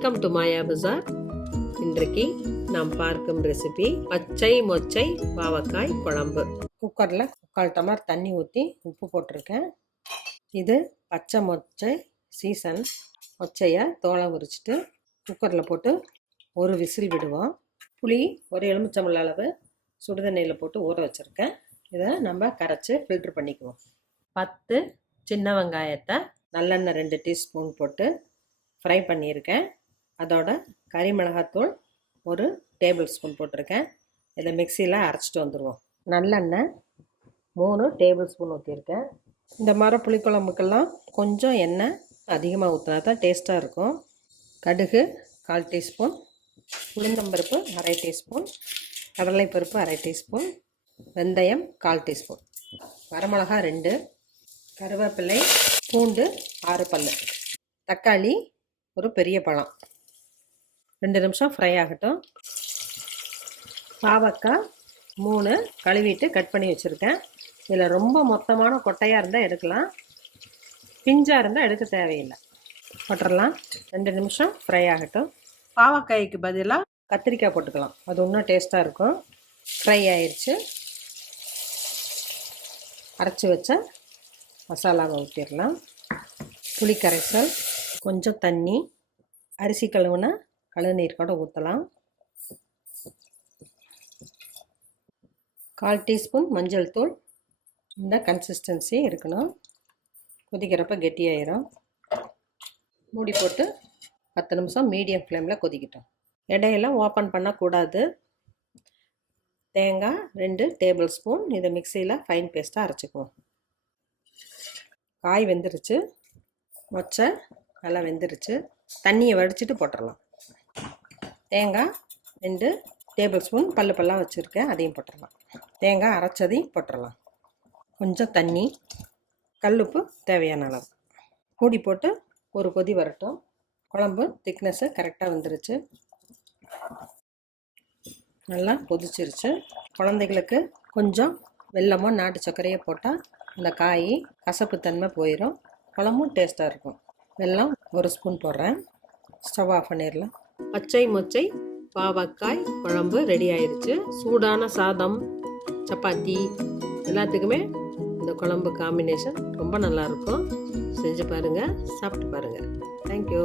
Welcome to மாயா பஜார். இன்றைக்கு நாம் பார்க்கும் ரெசிபி பச்சை மொச்சை பாவக்காய் குழம்பு. குக்கரில் 3/4 டம்ளர் தண்ணி ஊற்றி உப்பு போட்டிருக்கேன். இது பச்சை மொச்சை சீசன். மொச்சையை தோலை உரிச்சிட்டு குக்கரில் போட்டு ஒரு விசில் விடுவோம். புளி ஒரு எலுமிச்சம்பழ அளவு சுடுதண்ணியில் போட்டு ஊற வச்சுருக்கேன். இதை நம்ம கரைச்சி ஃபில்ட்ரு பண்ணிக்குவோம். 10 சின்ன வெங்காயத்தை நல்லெண்ணெய் 2 டீஸ்பூன் போட்டு ஃப்ரை பண்ணியிருக்கேன். அதோட கறி மிளகாத்தூள் 1 டேபிள் ஸ்பூன் போட்டிருக்கேன். இதை மிக்சியில் அரைச்சிட்டு வந்துடுவோம். நல்லெண்ணெய் 3 டேபிள் ஸ்பூன் ஊற்றிருக்கேன். இந்த மாதிரி புளிக்குழம்புக்கெல்லாம் கொஞ்சம் எண்ணெய் அதிகமாக ஊற்றினா தான் டேஸ்ட்டாக இருக்கும். கடுகு 1/4 டீஸ்பூன், உளுந்தம்பருப்பு 1/2 டீஸ்பூன், கடலைப்பருப்பு 1/2 டீஸ்பூன், வெந்தயம் 1/4 டீஸ்பூன், வரமிளகா 2, கருவேப்பிலை, பூண்டு 6 பல்லு, தக்காளி ஒரு பெரிய பழம். 2 நிமிஷம் ஃப்ரை ஆகட்டும். பாவக்காய் 3 கழுவிட்டு கட் பண்ணி வச்சுருக்கேன். இதில் ரொம்ப மொத்தமான கொட்டையாக இருந்தால் எடுக்கலாம், பிஞ்சாக இருந்தால் எடுக்க தேவையில்லை. போட்டுடலாம். 2 நிமிஷம் ஃப்ரை ஆகட்டும். பாவக்காய்க்கு பதிலாக கத்திரிக்காய் போட்டுக்கலாம், அது இன்னும் டேஸ்ட்டாக இருக்கும். ஃப்ரை ஆயிடுச்சு. அரைச்சி வச்ச மசாலாவை ஊற்றிடலாம். புளி கரைசல், கொஞ்சம் தண்ணி, அரிசி கழுவுனா கழுநீர் கூட ஊற்றலாம். 1/4 டீஸ்பூன் மஞ்சள் தூள். இந்த கன்சிஸ்டன்சி இருக்கணும். கொதிக்கிறப்ப கெட்டியாயிரும். மூடி போட்டு 10 நிமிஷம் மீடியம் ஃப்ளேமில் கொதிக்கட்டும். இடையெல்லாம் ஓப்பன் பண்ணக்கூடாது. தேங்காய் 2 டேபிள் ஸ்பூன். இதை மிக்சியில் ஃபைன் பேஸ்ட்டாக அரைச்சிக்குவோம். காய் வெந்துருச்சு, மொச்சை நல்லா வெந்துருச்சு. தண்ணியை வடிச்சிட்டு போட்டுடலாம். தேங்காய் 2 டேபிள் ஸ்பூன் பல்லாக வச்சுருக்கேன், அதையும் போட்டுடலாம். தேங்காய் அரைச்சதையும் போட்டுடலாம். கொஞ்சம் தண்ணி, கல்லுப்பு தேவையான அளவு. மூடி போட்டு ஒரு கொதி வரட்டும். குழம்பு திக்னஸ்ஸு கரெக்டாக வந்துருச்சு. நல்லா கொதிச்சிருச்சு. குழந்தைகளுக்கு கொஞ்சம் வெல்லமோ நாட்டு சர்க்கரையோ போட்டால் இந்த காய் கசப்பு தன்மை போயிடும், குழம்பும் டேஸ்ட்டாக இருக்கும். வெல்லம் 1 ஸ்பூன் போடுறேன். ஸ்டவ் ஆஃப் பண்ணிடலாம். பச்சை மொச்சை பாவக்காய் குழம்பு ரெடி ஆயிடுச்சு. சூடான சாதம், சப்பாத்தி எல்லாத்துக்குமே இந்த குழம்பு காம்பினேஷன் ரொம்ப நல்லாயிருக்கும். செஞ்சு பாருங்கள், சாப்பிட்டு பாருங்கள். தேங்க்யூ.